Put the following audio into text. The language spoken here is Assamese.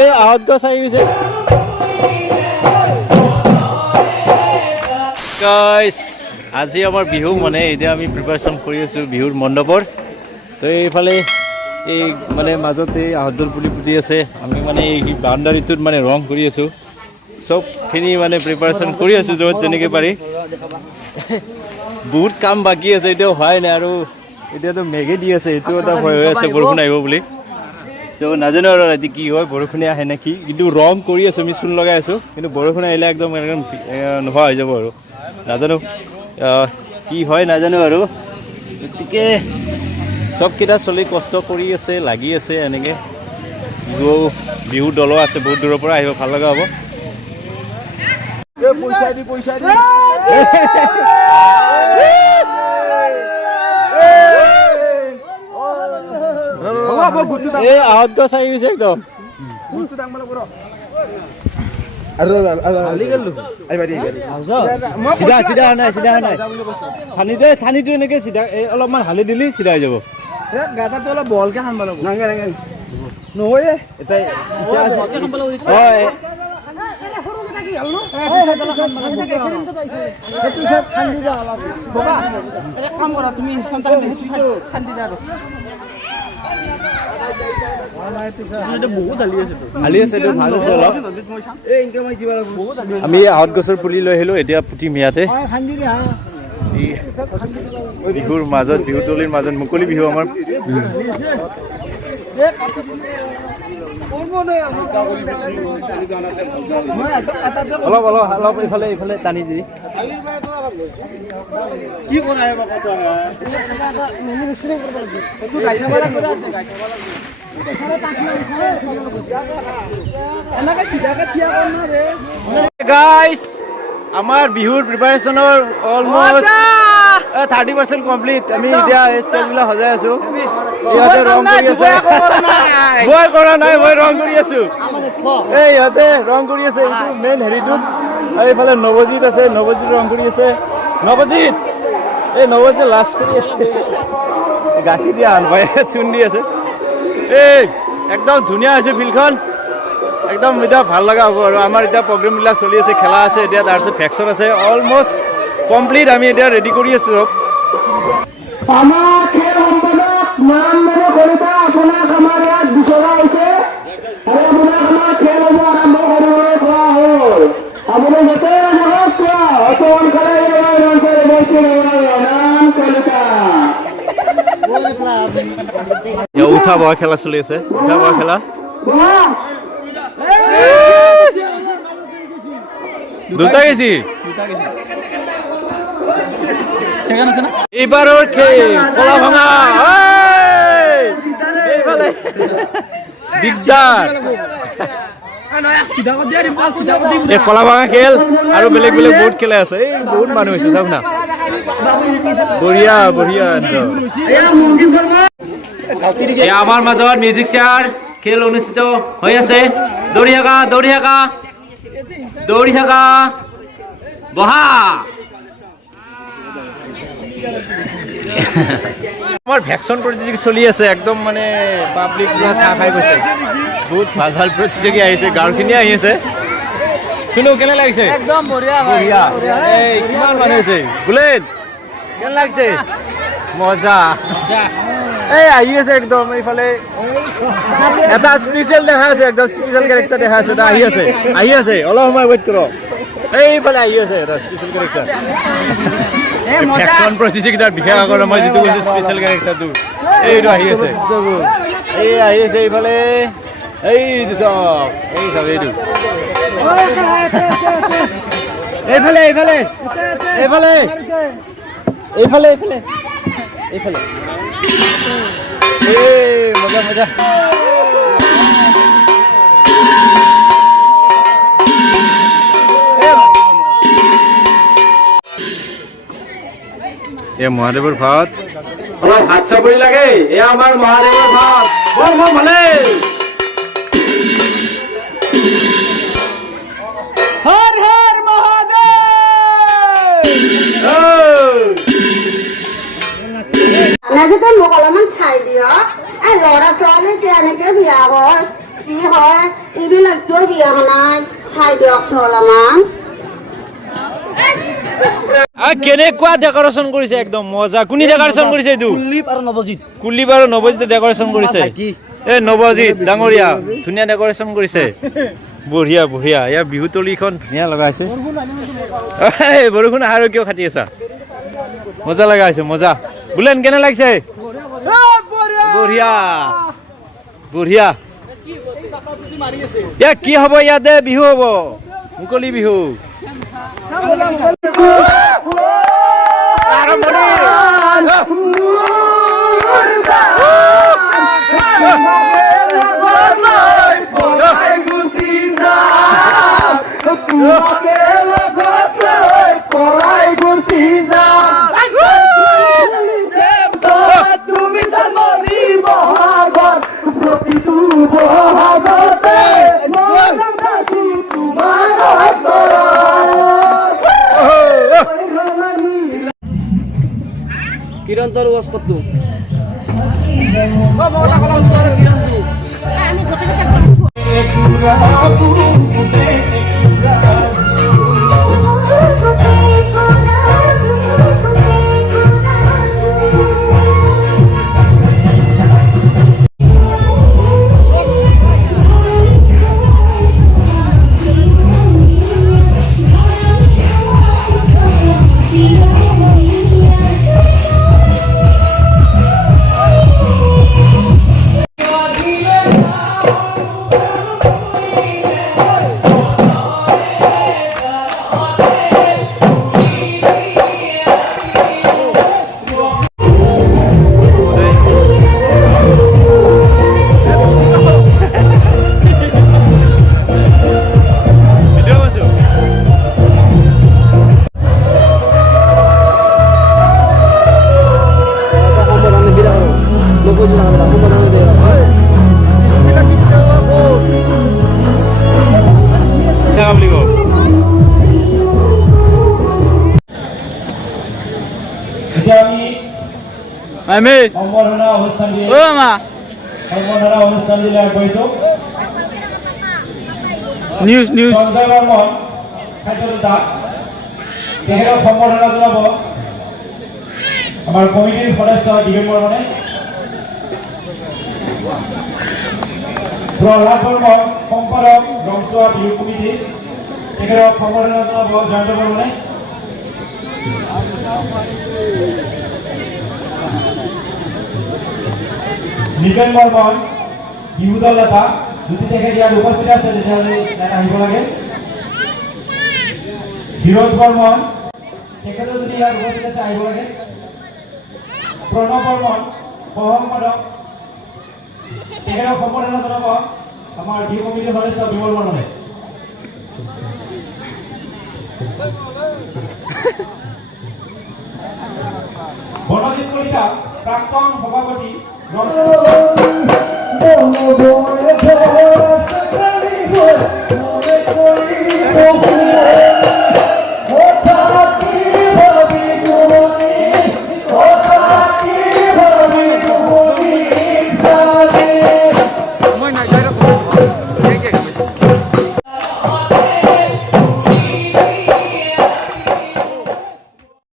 এই আহত গছ আহি গৈছে গাইস আজি আমাৰ বিহু মানে এতিয়া আমি প্ৰিপাৰেশ্যন কৰি আছোঁ বিহুৰ মণ্ডপৰ তো এইফালে এই মানে মাজতে আহতৰ পুলি পুতি আছে আমি মানে এই বাউণ্ডাৰীটোত মানে ৰং কৰি আছোঁ চবখিনি মানে প্ৰিপাৰেশ্যন কৰি আছোঁ য'ত যেনেকৈ পাৰি বহুত কাম বাকী আছে এতিয়াও হোৱাই নাই আৰু এতিয়াতো মেঘে দি আছে এইটো এটা ভয় হৈ আছে বৰষুণ আহিব বুলি চ' নাজানো আৰু ৰাতি কি হয় বৰষুণে আহে নে কি কিন্তু ৰং কৰি আছোঁ আমি চূণ লগাই আছোঁ কিন্তু বৰষুণ আহিলে একদম নোহোৱা হৈ যাব আৰু নাজানো কি হয় নাজানো আৰু গতিকে চবকেইটা চলি কষ্ট কৰি আছে লাগি আছে এনেকৈ বিহু দলো আছে বহুত দূৰৰ পৰা আহিব ভাল লগা হ'ব পইচা দি এই আহত গছ আহি গৈছে একদম চিধা নাই ঠানিটো এনেকে চিধা অলপমান হালি দিলি চিধা হৈ যাব গাঁতাটো অলপ বহলকে খাব লাগিব নহয় কাম কৰা তুমি আমি আহত গছৰ পুলি লৈ আহিলো এতিয়া পুতিম ইয়াতে বিহুৰ মাজত বিহুতলিৰ মাজত মুকলি বিহু আমাৰ অলপ অলপ অলপ ইফালে ইফালে টানি দি কি কৰা গাইস আমাৰ বিহুৰ প্ৰিপাৰেশ্যনৰ অলমোষ্ট 30% কমপ্লিট আমি এতিয়া ষ্টেজবিলাক সজাই আছো ইহঁতে ৰং কৰি আছে মই কৰা নাই মই ৰং কৰি আছো এই ইহঁতে ৰং কৰি আছে এইটো মেইন হেৰিটোত আৰু এইফালে নৱজিত আছে নৱজিত ৰং কৰি আছে নৱজিত এই নৱজিত লাষ্ট কৰি আছে গাখীৰ দিয়া আনবাই চূণ দি আছে এই একদম ধুনীয়া হৈছে ফিল্ডখন একদম এতিয়া ভাল লগা হ'ব আৰু আমাৰ এতিয়া প্ৰগ্ৰেমবিলাক চলি আছে খেলা আছে এতিয়া তাৰপিছত ভেকশ্যন আছে অলমষ্ট কমপ্লিট আমি এতিয়া ৰেডি কৰি আছোঁ চব আমাৰ খেল সম্পাদক নাৰায়ণ কলিতা আপোনাক আমাৰ ইয়াত বিচৰা হৈছে আৰু আপোনাক আমাৰ খেল হ'ব আৰম্ভ কৰিবলৈ কোৱা হ'ল আপুনি য'তে নহওক কিয় অতি সোনকালে নাৰায়ণ কলিতা উঠা বহা খেলা চলি আছে উঠা বহা খেলা দুটা গেছি এইবাৰৰ খেল কলা ভঙা এইফালে দিগদাৰ এই কলা ভঙা খেল আৰু বেলেগ বেলেগ বহুত খেলা আছে এই বহুত মানুহ হৈছে চাওক না বঢ়িয়া বঢ়িয়া আমাৰ মাজত মিউজিক চেয়াৰ খেল অনুষ্ঠিত হৈ আছে দৌৰি থাকা দৌৰি থাকা দৌৰি থাকা বহা আমাৰ ভেকশ্যন প্ৰতিযোগিতা চলি আছে একদম মানে পাব্লিক পুৰা খাই খাই গৈছে বহুত ভাল ভাল প্ৰতিযোগী আহিছে গাঁৱৰখিনিয়ে আহি আছে শুনো কেনে লাগিছে একদম বঢ়িয়া বঢ়িয়া এই কিমান মানুহ আছে বুলেন কেনে লাগিছে মজা এই আহি আছে একদম এইফালে এটা স্পেচিয়েল দেখা আছে একদম স্পেচিয়েল কেৰেক্টাৰ দেখা আছে আহি আছে অলপ সময় ৱেইট কৰক এইফালে আহি আছে এটা স্পেচিয়েল কেৰেক্টাৰ ভেকশ্যন প্ৰতিযোগিতাৰ বিশেষ আগৰ মই যিটো কৈছোঁ স্পেচিয়েল কেৰেক্টাৰটো এইটো আহি আছে এই আহি আছে এইফালে এইটো চব এই চব এইটো এইফালে এইফালে এইফালে এইফালে এইফালে এইফালে মজা মজা মহাদেৱৰ ভাত অলপ হাত চাপৰি লাগে এয়া আমাৰ মহাদেৱৰ ভাত বৰ বৰ ভালে হৰ হৰ মহাদেৱ লাগেতো মোক অলপমান চাই দিয়ক এই ল'ৰা ছোৱালী কেনেকে বিয়া হয় কি হয় এইবিলাক কিয় বিয়াখনাই চাই দিয়কচোন অলপমান কেনেকুৱা ডেকৰেশ্যন কৰিছে একদম মজা কোনে ডেকৰেশ্যন কৰিছে এইটো কুলদীপ আৰু নৱজিতে ডেকৰেশ্যন কৰিছে এই নৱজিত ডাঙৰীয়া ধুনীয়া ডেকৰেশ্যন কৰিছে বঢ়িয়া বঢ়িয়া ইয়াৰ বিহুতলীখন ধুনীয়া লগাইছে বৰষুণ আৰু কিয় খাটি আছা মজা লগা হৈছে মজা বুলেন কেনে লাগিছে বঢ়িয়া বঢ়িয়া ইয়াত কি হ'ব ইয়াতে বিহু হ'ব মুকলি বিহু কিরন্তর ওয়াজ করতো আমি সম্বৰ্ধনা অনুষ্ঠান দিয়ে ও মা সম্বৰ্ধনা অনুষ্ঠান দিলে আগবাঢ়িছোঁ নিউজ নিউজ সঞ্জয় বৰ্মন খাদ্যদূতা তেখেতক সম্বৰ্ধনা জনাব আমাৰ কমিটিৰ সদস্য দিগন্ত বৰ্মনে প্ৰহ্লাদ বৰ্মন সম্পাদক ৰংচোৱা বিহু কমিটি তেখেতক সম্বৰ্ধনা জনাব জয়ন্ত বৰ্মনে নিকেন বৰ্মন বিহুদল নেতা যদি তেখেত ইয়াত উপস্থিত আছে তেতিয়াহ'লে ইয়াত আহিব লাগে হিৰোজ বৰ্মন তেখেতো যদি ইয়াত উপস্থিত আছে আহিব লাগে প্ৰণৱ বৰ্মন সহ-সম্পাদক তেখেতক সম্বৰ্ধনা জনাব আমাৰ বিহু কমিটিৰ সদস্য বিমল বৰ্মনে বনজিৎ কলিতা প্ৰাক্তন সভাপতি Oh,